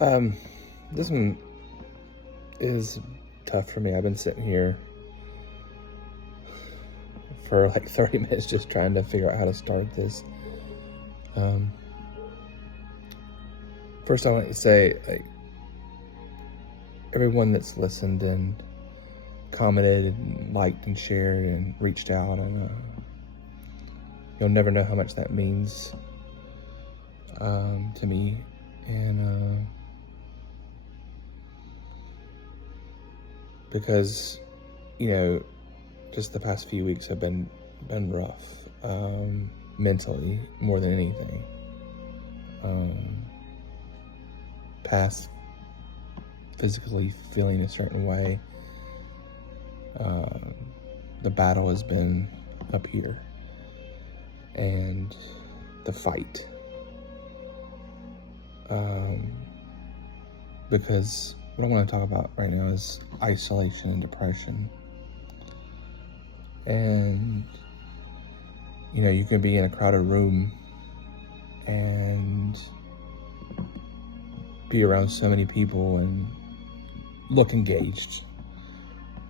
Um, this one is tough for me. I've been sitting here for like 30 minutes just trying to figure out how to start this. First, I want to say, like, everyone that's listened and commented and liked and shared and reached out, and you'll never know how much that means to me. And because, just the past few weeks have been rough, mentally more than anything. Past physically feeling a certain way, the battle has been up here, and the fight, because what I want to talk about right now is isolation and depression. And you can be in a crowded room and be around so many people and look engaged,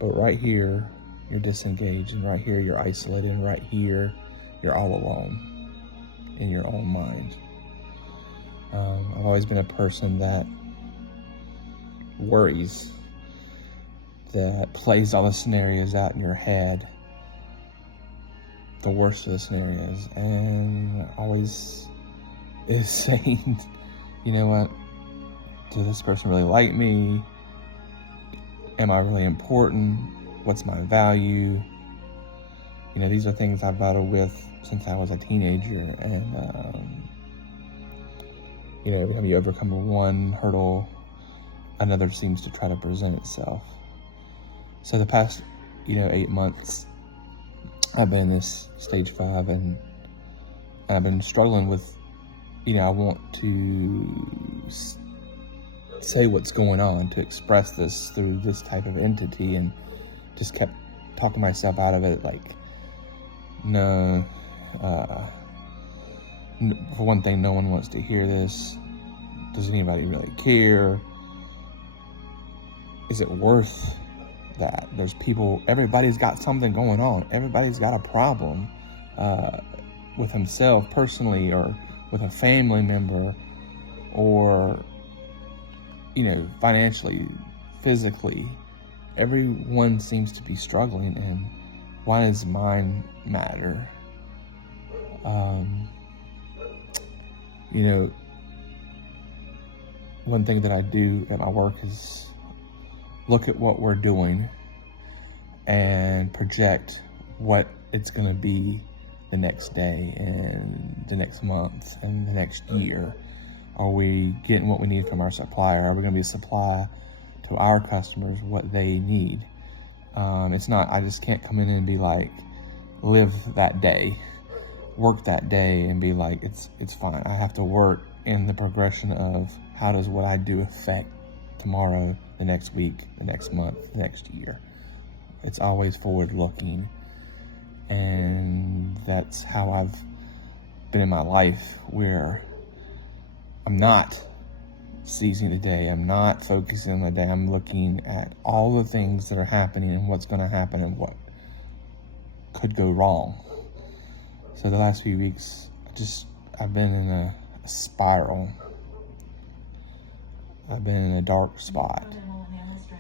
but right here you're disengaged, and right here you're isolated, and right here you're all alone in your own mind. I've always been a person that worries, that plays all the scenarios out in your head, the worst of the scenarios, and always is saying, you know what, does this person really like me? Am I really important? What's my value? These are things I've battled with since I was a teenager, and every time you overcome one hurdle, another seems to try to present itself. So the past, 8 months, I've been in this stage 5, and I've been struggling with, I want to say what's going on, to express this through this type of entity, and just kept talking myself out of it, like, no, for one thing, no one wants to hear this. Does anybody really care? Is it worth that? There's people, everybody's got something going on. Everybody's got a problem with himself personally, or with a family member, or, financially, physically. Everyone seems to be struggling, and why does mine matter? One thing that I do at my work is look at what we're doing and project what it's going to be the next day, and the next month, and the next year. Are we getting what we need from our supplier? Are we going to be a supply to our customers what they need? It's not, I just can't come in and be like, live that day, work that day, and be like, it's fine. I have to work in the progression of, how does what I do affect tomorrow, the next week, the next month, the next year? It's always forward looking. And that's how I've been in my life, where I'm not seizing the day. I'm not focusing on the day. I'm looking at all the things that are happening, and what's going to happen, and what could go wrong. So the last few weeks, I've been in a spiral. I've been in a dark spot.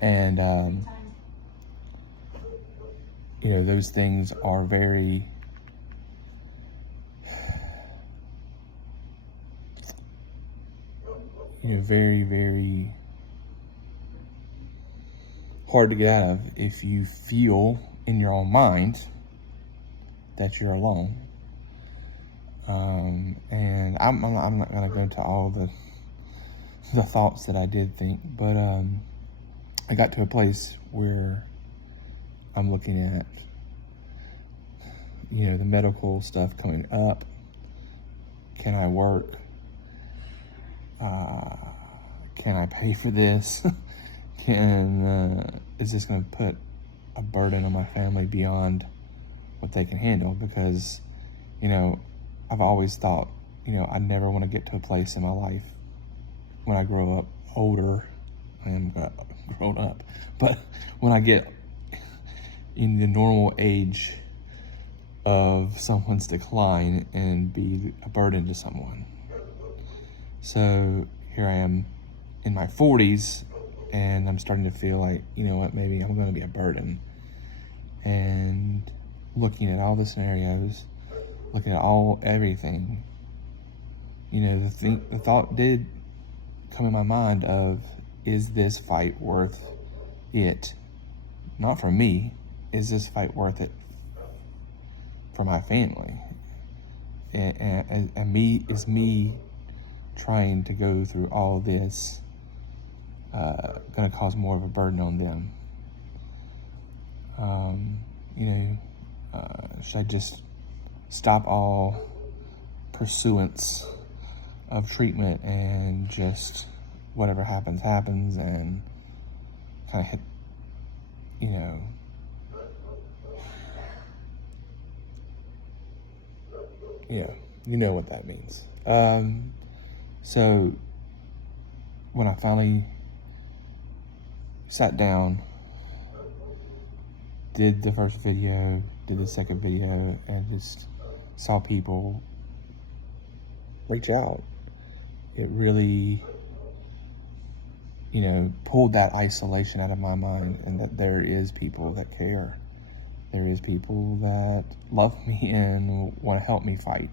And, those things are very, very, very hard to get out of if you feel in your own mind that you're alone. And I'm not going to go into all the thoughts that I did think, but I got to a place where I'm looking at, the medical stuff coming up. Can I work? Can I pay for this? Is this going to put a burden on my family beyond what they can handle? Because, I've always thought, I never want to get to a place in my life when I grow up older, I am grown up, but when I get in the normal age of someone's decline and be a burden to someone. So here I am in my 40s, and I'm starting to feel like, you know what, maybe I'm going to be a burden. And looking at all the scenarios, looking at everything, you know, the thought did come in my mind of, is this fight worth it? Not for me. Is this fight worth it for my family? And me trying to go through all this going to cause more of a burden on them? You know, should I just stop all pursuance of treatment and just whatever happens and kind of hit, you know, you know what that means. So when I finally sat down, did the first video, did the second video, and just saw people reach out, it really, you know, pulled that isolation out of my mind, and that there is people that care. There is people that love me and want to help me fight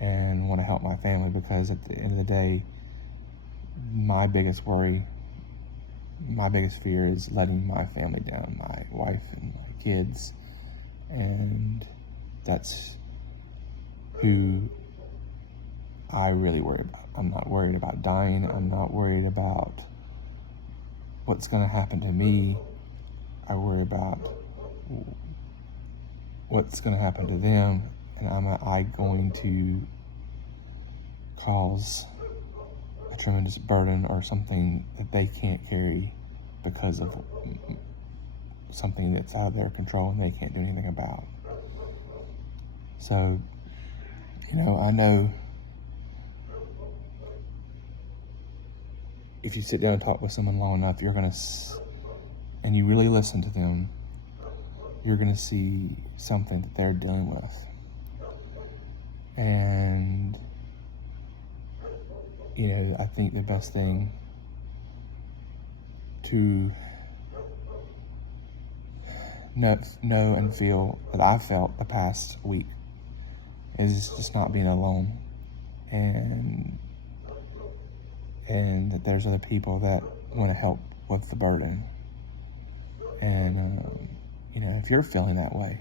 and want to help my family, because at the end of the day, my biggest worry, my biggest fear is letting my family down, my wife and my kids. And that's who I really worry about. I'm not worried about dying. I'm not worried about what's going to happen to me. I worry about what's going to happen to them, and am I going to cause a tremendous burden or something that they can't carry because of something that's out of their control and they can't do anything about. So, you know, I know if you sit down and talk with someone long enough, and you really listen to them, you're going to see something that they're dealing with. And, you know, I think the best thing to know and feel that I felt the past week is just not being alone, and that there's other people that want to help with the burden. And you know, if you're feeling that way,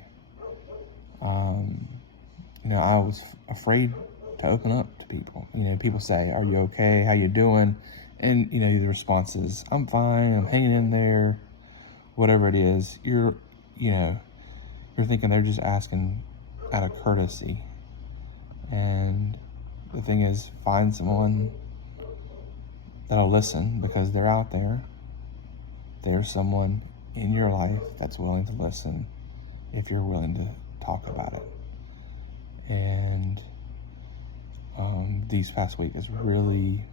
you know, I was afraid to open up to people. You know, people say, "Are you okay? How you doing?" And you know, the response is, "I'm fine. I'm hanging in there." Whatever it is, you're thinking they're just asking out of courtesy. And the thing is, find someone that'll listen, because they're out there. There's someone in your life that's willing to listen if you're willing to talk about it. And these past week has really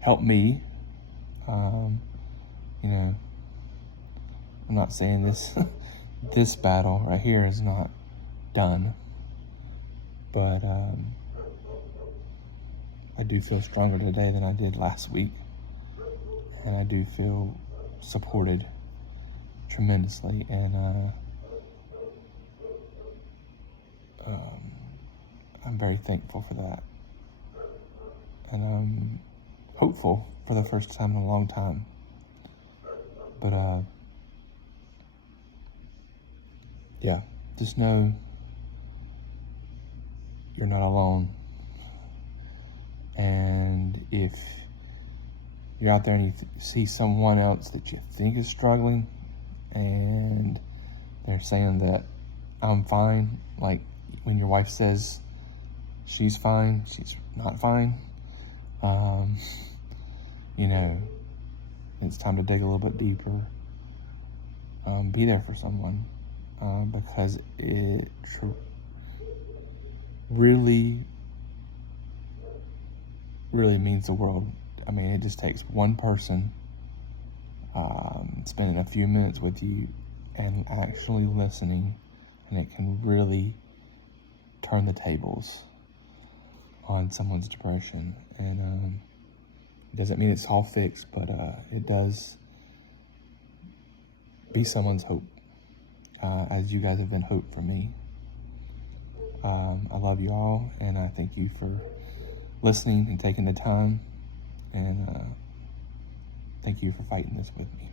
helped me. You know, I'm not saying this battle right here is not done, but I do feel stronger today than I did last week, and I do feel supported tremendously, and I'm very thankful for that, and I'm hopeful for the first time in a long time. But yeah, just know you're not alone. And if you're out there and you see someone else that you think is struggling, and they're saying that I'm fine, like when your wife says she's fine, she's not fine, you know, it's time to dig a little bit deeper. Be there for someone, because it really means the world I mean, it just takes one person spending a few minutes with you and actually listening, and it can really turn the tables on someone's depression. And it doesn't mean it's all fixed, but it does be someone's hope, as you guys have been hope for me. I love you all, and I thank you for listening and taking the time, and thank you for fighting this with me.